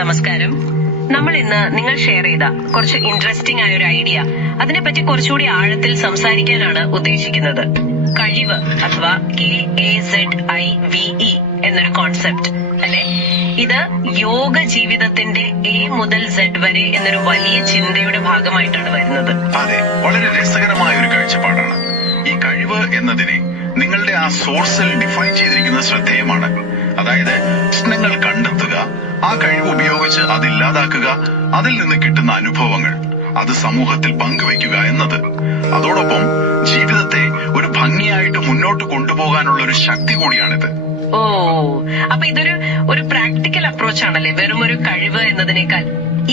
നമസ്കാരം. നമ്മൾ ഇന്ന് നിങ്ങൾ ഷെയർ ചെയ്ത കുറച്ച് ഇൻട്രസ്റ്റിംഗ് ആയ ഒരു ഐഡിയ, അതിനെപ്പറ്റി കുറച്ചുകൂടി ആഴത്തിൽ സംസാരിക്കാനാണ് ഉദ്ദേശിക്കുന്നത്. കഴിവ് അഥവാ KAZIVE എന്നൊരു കോൺസെപ്റ്റ് അല്ലെ. ഇത് യോഗ ജീവിതത്തിന്റെ A മുതൽ Z വരെ എന്നൊരു വലിയ ചിന്തയുടെ ഭാഗമായിട്ടാണ് വരുന്നത്. അതെ, വളരെ രസകരമായ ഒരു കാഴ്ചപ്പാടാണ്. ഈ കഴിവ് എന്നതിനെ നിങ്ങളുടെ ആ സോഴ്സിൽ ഡിഫൈൻ ചെയ്തിരിക്കുന്നത് ശ്രദ്ധേയമാണ്. അതായത് പ്രശ്നങ്ങൾ കണ്ടെത്തുക, ആ കഴിവ് ഉപയോഗിച്ച് അതില്ലാതാക്കുക, അതിൽ നിന്ന് കിട്ടുന്ന അനുഭവങ്ങൾ അത് സമൂഹത്തിൽ പങ്കുവയ്ക്കുക എന്നത്. അതോടൊപ്പം ജീവിതത്തെ ഒരു ഭംഗിയായിട്ട് മുന്നോട്ട് കൊണ്ടുപോകാനുള്ള ഒരു ശക്തി കൂടിയാണിത്. ഓ, അപ്പൊ ഇതൊരു പ്രാക്ടിക്കൽ അപ്രോച്ച് ആണല്ലേ, വെറും ഒരു കഴിവ് എന്നതിനേക്കാൾ.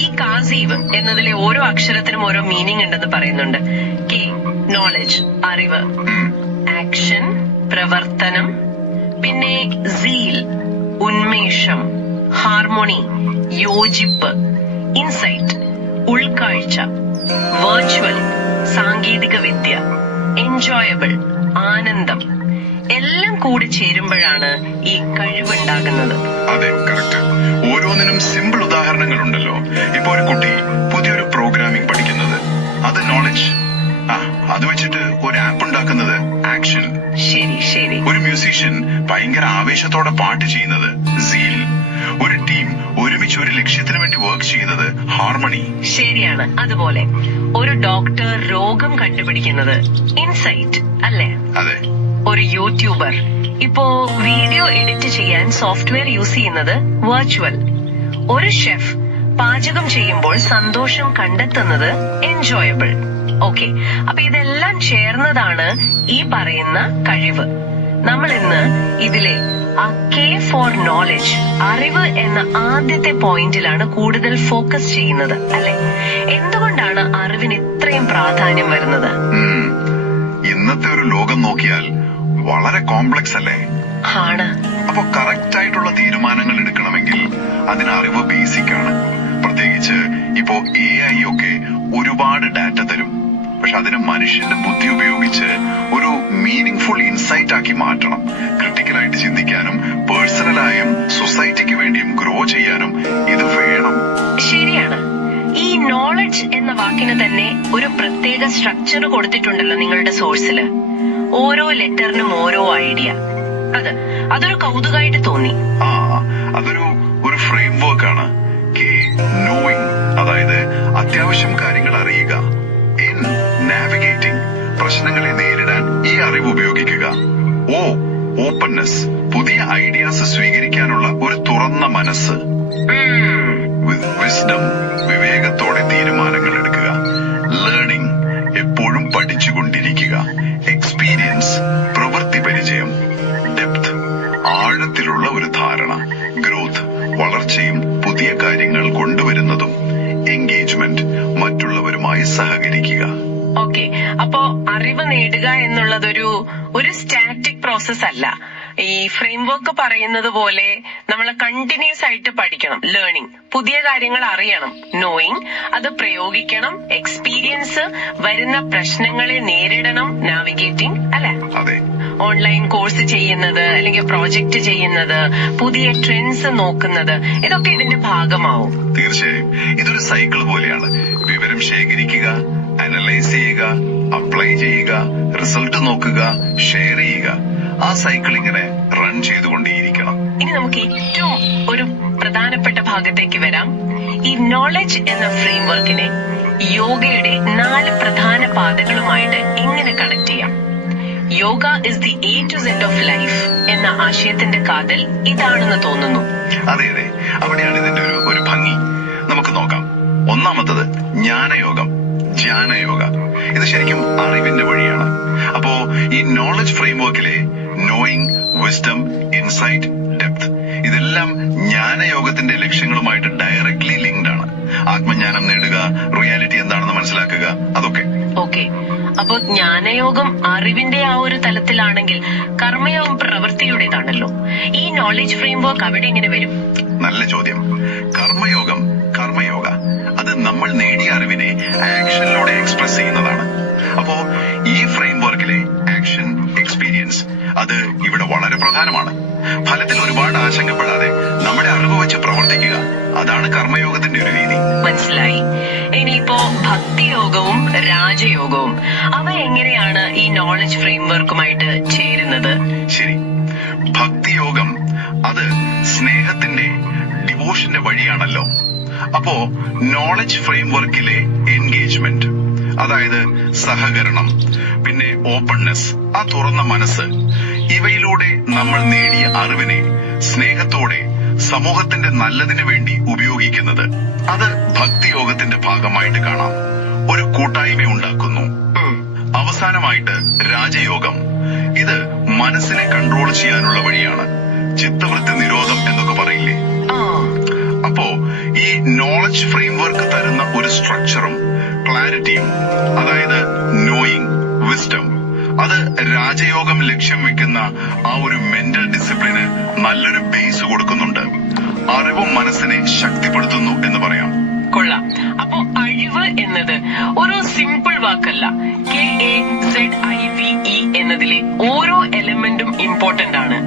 ഈ കാസീവ് എന്നതിലെ ഓരോ അക്ഷരത്തിനും ഓരോ മീനിങ് ഉണ്ടെന്ന് പറയുന്നുണ്ട്. K നോളജ് അറിവ്, ആക്ഷൻ പ്രവർത്തനം, പിന്നെ സീൽ ഉന്മേഷം, ഹാർമോണി യോജിപ്പ്, ഇൻസൈറ്റ് ഉൾക്കാഴ്ച, വെർച്വൽ സാങ്കേതിക വിദ്യ, എൻജോയബിൾ ആനന്ദം, എല്ലാം കൂടി ചേരുമ്പോഴാണ് ഈ കഴിവുണ്ടാകുന്നത്. അതെ, കറക്റ്റ്. ഓരോന്നിനും സിമ്പിൾ ഉദാഹരണങ്ങളുണ്ടല്ലോ. ഇപ്പൊ ഒരു കുട്ടി പുതിയൊരു പ്രോഗ്രാമിംഗ് പഠിക്കുന്നത്, അത് നോളജ്. അത് വെച്ചിട്ട് ഒരു ആപ്പ് ഉണ്ടാക്കുന്നത് ആക്ഷൻ. ശരി ശരി. ഒരു മ്യൂസീഷ്യൻ ഭയങ്കര ആവേശത്തോടെ പാട്ട് ചെയ്യുന്നത് സീൽ. ഒരു ടീം ഒരുമിച്ച് ഒരു ലക്ഷ്യത്തിന് വേണ്ടി വർക്ക് ചെയ്യുന്നത് ഹാർമണി. ശരിയാണ്. അതുപോലെ ഒരു ഡോക്ടർ രോഗം കണ്ടുപിടിക്കുന്നത് ഇൻസൈറ്റ് അല്ലേ? അതെ. ഒരു യൂട്യൂബർ ഇപ്പോ വീഡിയോ എഡിറ്റ് ചെയ്യാൻ സോഫ്റ്റ്വെയർ യൂസ് ചെയ്യുന്നത് വെർച്വൽ. ഒരു ഷെഫ് പാചകം ചെയ്യുമ്പോൾ സന്തോഷം കണ്ടെത്തുന്നത് എൻജോയബിൾ. ഓക്കെ, അപ്പൊ ഇതെല്ലാം ചേർന്നതാണ് ഈ പറയുന്ന കഴിവ്. നമ്മൾ ഇന്ന് ഇതിലെ ആ K ഫോർ നോളജ് അറിവ് എന്ന ആദ്യത്തെ പോയിന്റിലാണ് കൂടുതൽ ഫോക്കസ് ചെയ്യുന്നത് അല്ലെ. എന്തുകൊണ്ടാണ് അറിവിന് ഇത്രയും പ്രാധാന്യം വരുന്നത്? ഇന്നത്തെ ഒരു ലോകം നോക്കിയാൽ വളരെ കോംപ്ലക്സ് അല്ലേ? ആണ്. അപ്പൊ കറക്റ്റ് ആയിട്ടുള്ള തീരുമാനങ്ങൾ എടുക്കണമെങ്കിൽ അതിന് അറിവ് ബേസിക് ആണ്. പ്രത്യേകിച്ച് ഇപ്പോ AI ഒക്കെ ഒരുപാട് ഡാറ്റ തരും. പക്ഷെ അതിനെ മനുഷ്യന്റെ ബുദ്ധി ഉപയോഗിച്ച് ഒരു മീനിങ് ഫുൾ ഇൻസൈറ്റ് ആക്കി മാറ്റണം. ക്രിട്ടിക്കലായിട്ട് ചിന്തിക്കാനും പേഴ്സണലായും സൊസൈറ്റിക്ക് വേണ്ടിയും ഗ്രോ ചെയ്യാനും ഇത് വേണം. ശരിയാണ്. ഈ നോളജ് എന്ന വാക്കിന് തന്നെ ഒരു പ്രത്യേക സ്ട്രക്ചർ കൊടുത്തിട്ടുണ്ടല്ലോ നിങ്ങളുടെ സോഴ്സില്. ഓരോ ലെറ്ററിനും ഓരോ ഐഡിയ. അതൊരു കൗതുകമായിട്ട് തോന്നി. അതൊരു ഫ്രെയിം വർക്ക് ആണ്. നോയിങ്, അതായത് അത്യാവശ്യം കാര്യങ്ങൾ അറിയുക. നാവിഗേറ്റിംഗ്, പ്രശ്നങ്ങളെ നേരിടാൻ ഈ അറിവ് ഉപയോഗിക്കുക. ഓപ്പൺനെസ്, പുതിയ ഐഡിയാസ് സ്വീകരിക്കാനുള്ള ഒരു തുറന്ന മനസ്സ്. വിസ്ഡം, വിവേകത്തോടെ തീരുമാനങ്ങൾ എടുക്കുക. ലേണിംഗ്, എപ്പോഴും പഠിച്ചുകൊണ്ടിരിക്കുക. എക്സ്പീരിയൻസ്, പ്രവൃത്തി പരിചയം. ഡെപ്ത്, ആഴത്തിലുള്ള ഒരു ധാരണ. ഗ്രോത്ത്, വളർച്ചയും പുതിയ കാര്യങ്ങൾ കൊണ്ടുവരുന്നതും. എൻഗേജ്മെന്റ്, മറ്റുള്ളവരുമായി സഹകരിക്കുക. ഓക്കെ, അപ്പോ അറിവ് നേടുക എന്നുള്ളതൊരു സ്റ്റാറ്റിക് പ്രോസസ് അല്ല. ഈ ഫ്രെയിംവർക്ക് പറയുന്നത് പോലെ നമ്മൾ കണ്ടിന്യൂസ് ആയിട്ട് പഠിക്കണം. ലേണിംഗ്, പുതിയ കാര്യങ്ങൾ അറിയണം. നോയിങ്, അത് പ്രയോഗിക്കണം. എക്സ്പീരിയൻസ്, വരുന്ന പ്രശ്നങ്ങളെ നേരിടണം. നാവിഗേറ്റിംഗ് അല്ലെ? അതെ. ഓൺലൈൻ കോഴ്സ് ചെയ്യുന്നത് അല്ലെങ്കിൽ പ്രോജക്റ്റ് ചെയ്യുന്നത്, പുതിയ ട്രെൻഡ്സ് നോക്കുന്നത്, ഇതൊക്കെ ഇതിന്റെ ഭാഗമാവും. തീർച്ചയായും. ഇതൊരു സൈക്കിൾ പോലെയാണ്. വിവരം ശേഖരിക്കുക, അനലൈസ് ചെയ്യുക, അപ്ലൈ ചെയ്യുക, റിസൾട്ട് നോക്കുക, ഷെയർ ചെയ്യുക. ആ സൈക്കിൾ ഇങ്ങനെ റൺ ചെയ്തുകൊണ്ടേയിരിക്കണം. ഇനി നമുക്ക് ഏറ്റവും ഒരു പ്രധാനപ്പെട്ട ഭാഗത്തേക്ക് വരാം. ഈ നോളജ് എന്ന ഫ്രെയിംവർക്കിനെ യോഗയുടെ 4 പ്രധാന പാതകളുമായിട്ട് എങ്ങനെ കണക്ട് ചെയ്യാം? Yoga is the A to Z of life എന്ന ആശയത്തിന്റെ കാതൽ ഇതാണെന്ന് തോന്നുന്നു. അതെ അതെ, അവിടെയാണ് ഇതിന്റെ ഒരു ഭംഗി. നമുക്ക് നോക്കാം. ഒന്നാമത്തത് ജ്ഞാനയോഗം, ധ്യാനയോഗ. ഇത് ശരിക്കും അറിവിന്റെ വഴിയാണ്. അപ്പോ ഈ നോളജ് ഫ്രെയിംവർക്കിലെ നോയിങ്, വിസ്ഡം, ഇൻസൈറ്റ്, ഡെപ്ത്, ഇതെല്ലാം ജ്ഞാനയോഗത്തിന്റെ ലക്ഷ്യങ്ങളുമായിട്ട് ഡയറക്ട്ലി ലിങ്ക്ഡ് ആണ്. ആത്മജ്ഞാനം നേടുക, റിയാലിറ്റി എന്താണെന്ന് മനസ്സിലാക്കുക, അതൊക്കെ. ഓക്കെ, അപ്പോ ജ്ഞാനയോഗം അറിവിന്റെ ആ ഒരു തലത്തിലാണെങ്കിൽ കർമ്മയോഗം പ്രവൃത്തിയുടേതാണല്ലോ. ഈ നോളജ് ഫ്രെയിംവർക്ക് അവിടെ എങ്ങനെ വരും? നല്ല ചോദ്യം. കർമ്മയോഗം, കർമ്മയോഗ, അത് നമ്മൾ നേടിയ അറിവിനെ ആക്ഷനിലൂടെ എക്സ്പ്രസ് ചെയ്യുന്നതാണ്. അപ്പോ ഈ ഫ്രെയിംവർക്കിലെ ആക്ഷൻ, എക്സ്പീരിയൻസ്, അത് ഇവിടെ വളരെ പ്രധാനമാണ്. ഫലത്തിൽ ഒരുപാട് ആശങ്കപ്പെടാതെ നമ്മുടെ അറിവ് വെച്ച് പ്രവർത്തിക്കുക പ്രവർത്തിക്കുക. അതാണ് കർമ്മയോഗത്തിന്റെ ഒരു രീതി. മനസ്സിലായി. ഇനിയിപ്പോ ഭക്തിയോഗവും രാജയോഗവും അവ എങ്ങനെയാണ് ഈ നോളജ് ഫ്രെയിംവർക്കുമായിട്ട് ചേരുന്നത്? ശരി, ഭക്തിയോഗം അത് സ്നേഹത്തിന്റെ ഡിവോഷന്റെ വഴിയാണല്ലോ. അപ്പോ നോളജ് ഫ്രെയിംവർക്കിലെ എൻഗേജ്മെന്റ്, അതായത് സഹകരണം, പിന്നെ ഓപ്പൺനെസ്, ആ തുറന്ന മനസ്സ്, ഇവയിലൂടെ നമ്മൾ നേടിയ അറിവിനെ സ്നേഹത്തോടെ സമൂഹത്തിന്റെ നല്ലതിനു വേണ്ടി ഉപയോഗിക്കുന്നത്, അത് ഭക്തിയോഗത്തിന്റെ ഭാഗമായിട്ട് കാണാം. ഒരു കൂട്ടായ്മ ഉണ്ടാക്കുന്നു. അവസാനമായിട്ട് രാജയോഗം, ഇത് മനസ്സിനെ കൺട്രോൾ ചെയ്യാനുള്ള വഴിയാണ്. ചിത്തവൃത്തി നിരോധം എന്നൊക്കെ പറയില്ലേ? അപ്പോ ഈ നോളജ് ഫ്രെയിംവർക്ക് തരുന്ന ഒരു സ്ട്രക്ചറും ക്ലാരിറ്റിയും, അതായത് നോയിങ്, വിസ്ഡം, അത് രാജയോഗം ലക്ഷ്യം വെക്കുന്ന ആ ഒരു മെന്റൽ ഡിസിപ്ലിന് നല്ലൊരു ബേസ് കൊടുക്കുന്നുണ്ട്. അറിവും മനസ്സിനെ ശക്തിപ്പെടുത്തുന്നു എന്ന് പറയാം. കൊള്ളാം. അപ്പോ അഴിവ് എന്നത് ഒരു സിമ്പിൾ വാക്കല്ല. KAZIVE എന്നതിലെ ഓരോ എലമെന്റും ഇമ്പോർട്ടന്റ് ആണ്.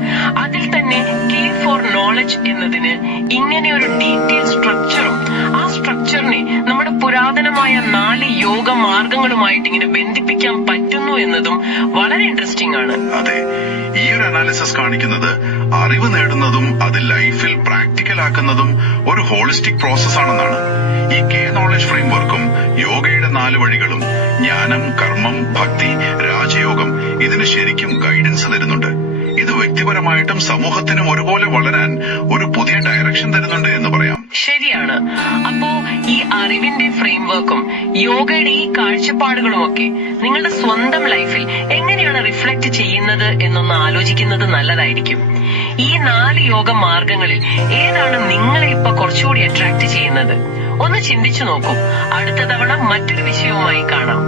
അതിൽ തന്നെ K ഫോർ നോളജ് എന്നതിന് ഇങ്ങനെ ഒരു ഡീറ്റെയിൽ സ്ട്രക്ചറും, ആ സ്ട്രക്ചറിനെ നമ്മുടെ പുരാതനമായ 4 യോഗ മാർഗങ്ങളുമായിട്ട് ഇങ്ങനെ ബന്ധിപ്പിക്കാൻ പറ്റുന്നു എന്നതും വളരെ ഇൻട്രസ്റ്റിംഗ് ആണ്. അതെ, ഈ ഒരു അനാലിസിസ് കാണിക്കുന്നത് അറിവ് നേടുന്നതും അത് ലൈഫിൽ പ്രാക്ടിക്കൽ ആക്കുന്നതും ഒരു ഹോളിസ്റ്റിക് പ്രോസസ് ആണെന്നാണ്. ഈ കെ നോളജ് ഫ്രെയിംവർക്കും യോഗയുടെ 4 വഴികളും, ജ്ഞാനം, കർമ്മം, ഭക്തി, രാജയോഗം, ഇതിന് ശരിക്കും ഗൈഡൻസ് തരുന്നുണ്ട്. ഇത് വ്യക്തിപരമായിട്ടും സമൂഹത്തിനും ഒരുപോലെ വളരാൻ ഒരു പുതിയ ഡയറക്ഷൻ തരുന്നുണ്ട് എന്ന് പറയാം. ശരിയാണ്. അപ്പോ ഈ അറിവിന്റെ ഫ്രെയിംവർക്കും യോഗയുടെ ഈ കാഴ്ചപ്പാടുകളുമൊക്കെ നിങ്ങളുടെ സ്വന്തം ലൈഫിൽ എങ്ങനെയാണ് റിഫ്ലക്ട് ചെയ്യുന്നത് എന്നൊന്ന് ആലോചിക്കുന്നത് നല്ലതായിരിക്കും. ഈ 4 യോഗ മാർഗങ്ങളിൽ ഏതാണ് നിങ്ങളെ ഇപ്പൊ കുറച്ചുകൂടി അട്രാക്ട് ചെയ്യുന്നത്? ഒന്ന് ചിന്തിച്ചു നോക്കൂ. അടുത്ത തവണ മറ്റൊരു വിഷയവുമായി കാണാം.